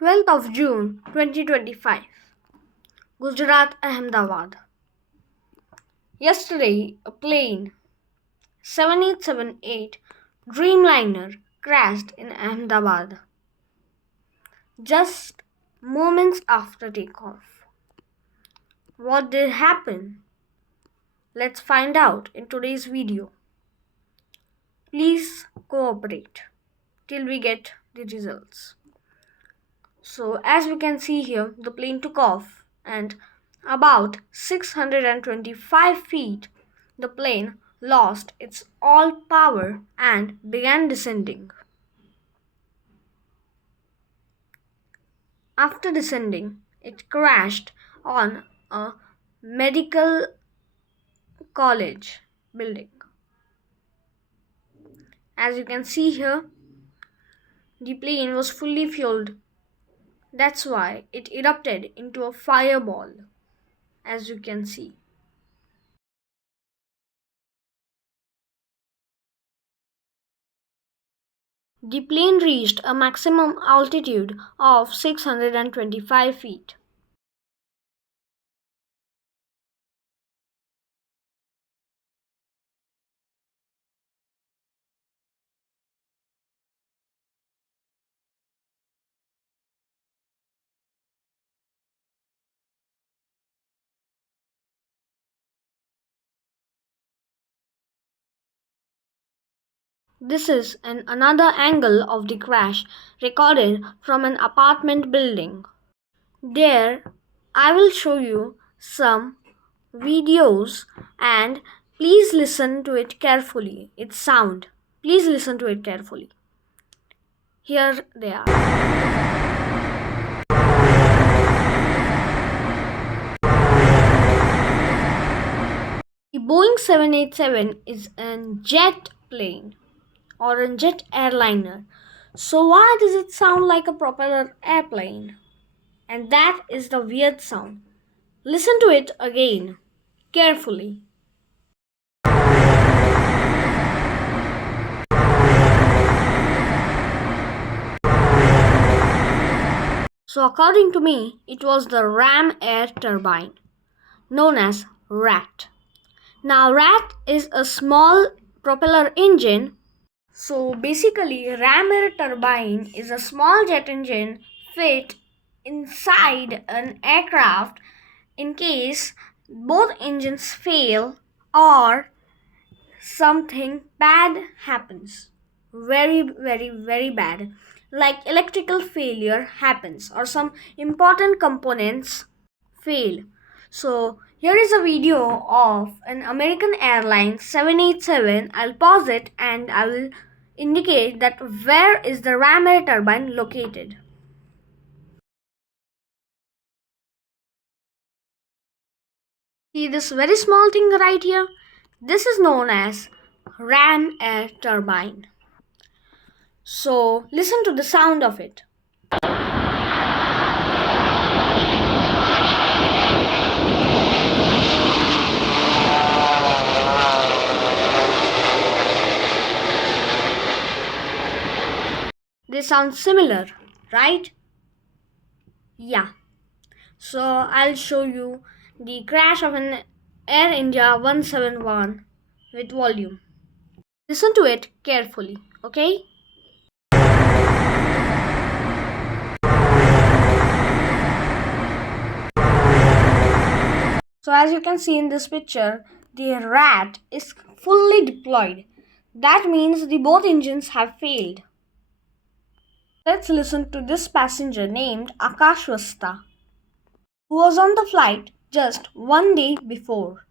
12th of June 2025, Gujarat, Ahmedabad. Yesterday, a plane 7878 Dreamliner crashed in Ahmedabad just moments after takeoff. What did happen? Let's find out in today's video. Please cooperate till we get the results. So, as we can see here, the plane took off, and about 625 feet, the plane lost its all power and began descending. After descending, it crashed on a medical college building. As you can see here, the plane was fully fueled. That's why it erupted into a fireball, as you can see. The plane reached a maximum altitude of 625 feet. This is another angle of the crash recorded from an apartment building. There, I will show you some videos and please listen to it carefully. Its sound. Please listen to it carefully. Here they are. The Boeing 787 is a jet plane or a jet airliner. So why does it sound like a propeller airplane? And that is the weird sound. Listen to it again, carefully. So according to me, it was the ram air turbine, known as RAT. Now RAT is a small propeller engine. So basically, ram air turbine is a small jet engine fit inside an aircraft in case both engines fail or something bad happens. Very bad. Like electrical failure happens or some important components fail. So here is a video of an American Airlines 787. I'll pause it and I will indicate that where is the ram air turbine located. See this very small thing right here? This is known as ram air turbine. So listen to the sound of it. They sound similar, right? Yeah. So I'll show you the crash of an Air India 171 with volume. Listen to it carefully, okay? So as you can see in this picture, the RAT is fully deployed. That means the both engines have failed. Let's listen to this passenger named Akash Vasta, who was on the flight just one day before.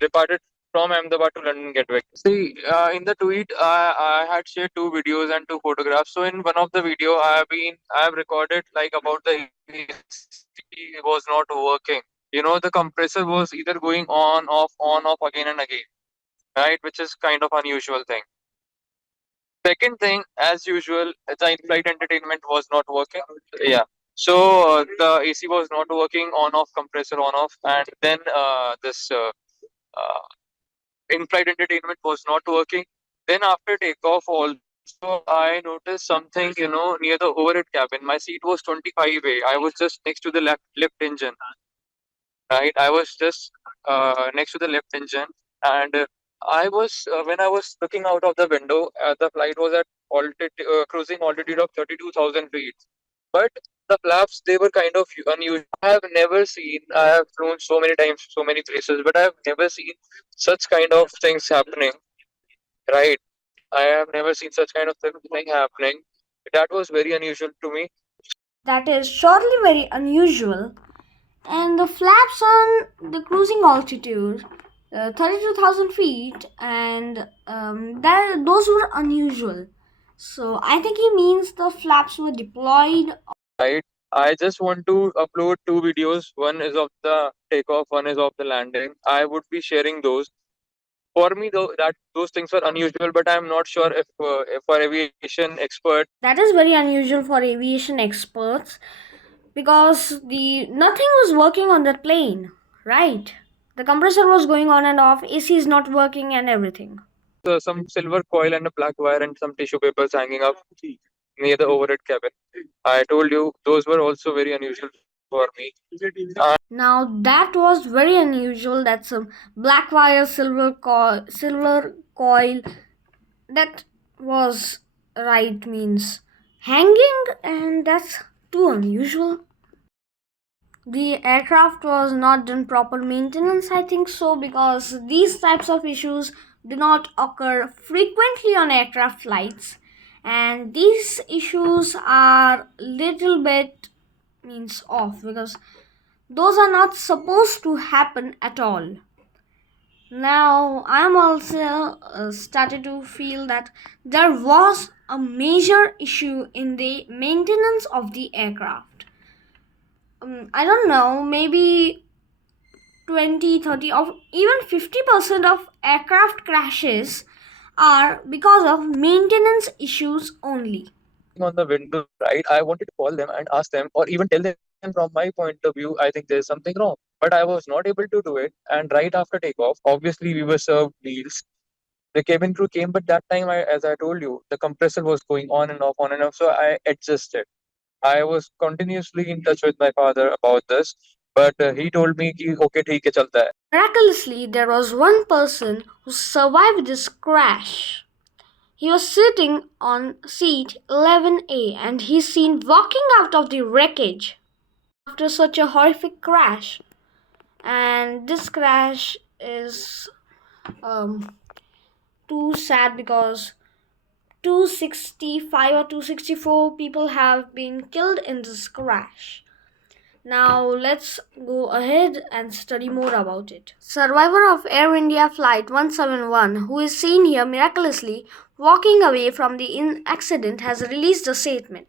Departed from Ahmedabad to London Gatwick. See, in the tweet, I had shared two videos and two photographs. So in one of the video, I have recorded like about the AC was not working. You know, the compressor was either going on, off again and again, right? Which is kind of unusual thing. Second thing, as usual, the in-flight entertainment was not working. Yeah. So the AC was not working, on-off compressor on-off, and then this in-flight entertainment was not working. Then after takeoff, also So I noticed something, near the overhead cabin. My seat was 25A. I was just next to the left lift engine, right? I was just next to the left engine, and I was when I was looking out of the window, the flight was at cruising altitude of 32,000 feet. But the flaps, they were kind of unusual. I have never seen. I have flown so many times, so many places, but I have never seen such kind of things happening. Right? I have never seen such kind of thing happening. That was very unusual to me. That is surely very unusual. And the flaps on the cruising altitude, 32,000 feet, and those were unusual. So I think he means the flaps were deployed. Right? I just want to upload two videos. One is of the takeoff, one is of the landing. I would be sharing those. For me, though, that those things were unusual, but I'm not sure if for aviation expert. That is very unusual for aviation experts because the nothing was working on that plane, right? The compressor was going on and off, AC is not working and everything. Some silver coil and a black wire and some tissue papers hanging up near the overhead cabin. I told you those were also very unusual for me. Now that was very unusual. That's a black wire silver coil. That was right means hanging, and that's too unusual. The aircraft was not done proper maintenance, I think so, because these types of issues do not occur frequently on aircraft flights, and these issues are little bit means off because those are not supposed to happen at all. Now I'm also started to feel that there was a major issue in the maintenance of the aircraft. I don't know, maybe 20, 30, or even 50% of aircraft crashes are because of maintenance issues only. On the window, right? I wanted to call them and ask them, or even tell them from my point of view, I think there's something wrong. But I was not able to do it. And right after takeoff, obviously we were served meals. The cabin crew came, but that time, as I told you, the compressor was going on and off, on and off. So I adjusted. I was continuously in touch with my father about this, but he told me, कि, okay, ठीक है, चलता है. Miraculously, there was one person who survived this crash. He was sitting on seat 11A and he's seen walking out of the wreckage after such a horrific crash. And this crash is too sad because 265 or 264 people have been killed in this crash. Now let's go ahead and study more about it. Survivor of Air India Flight 171, who is seen here miraculously walking away from the accident, has released a statement.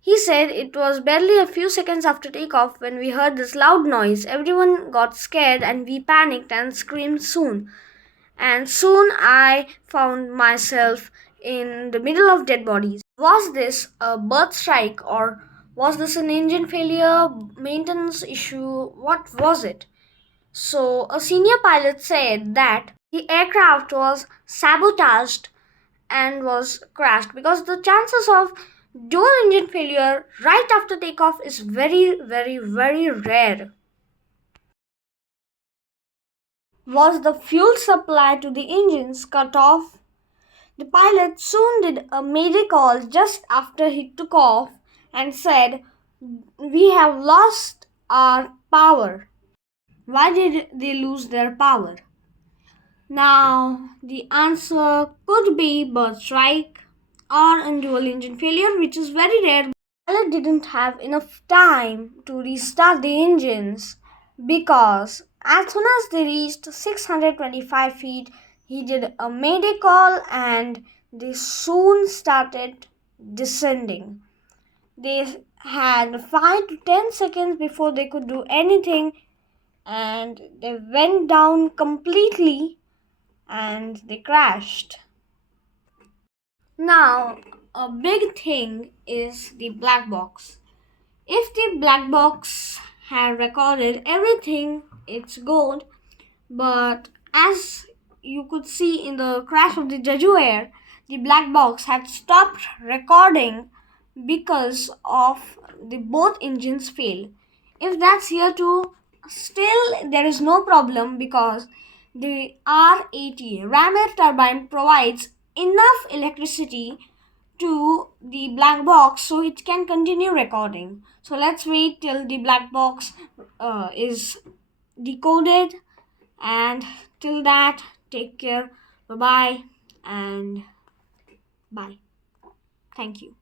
He said it was barely a few seconds after takeoff when we heard this loud noise. Everyone got scared and we panicked and screamed soon. And soon I found myself in the middle of dead bodies. Was this a bird strike or was this an engine failure, maintenance issue? What was it? So, a senior pilot said that the aircraft was sabotaged and was crashed because the chances of dual engine failure right after takeoff is very, very, very rare. Was the fuel supply to the engines cut off? The pilot soon did a mayday call just after he took off and said, "We have lost our power." Why did they lose their power? Now, the answer could be bird strike or a dual engine failure, which is very rare. The pilot didn't have enough time to restart the engines because as soon as they reached 625 feet, he did a mayday call and they soon started descending. They had 5 to 10 seconds before they could do anything and they went down completely and they crashed. Now, a big thing is the black box. If the black box had recorded everything, it's good, but as you could see in the crash of the Jeju Air, the black box had stopped recording because of the both engines failed. If that's here too, still there is no problem because the RAT ram air turbine provides enough electricity to the black box so it can continue recording. So let's wait till the black box is decoded, and till that, take care. Bye bye and bye. Thank you.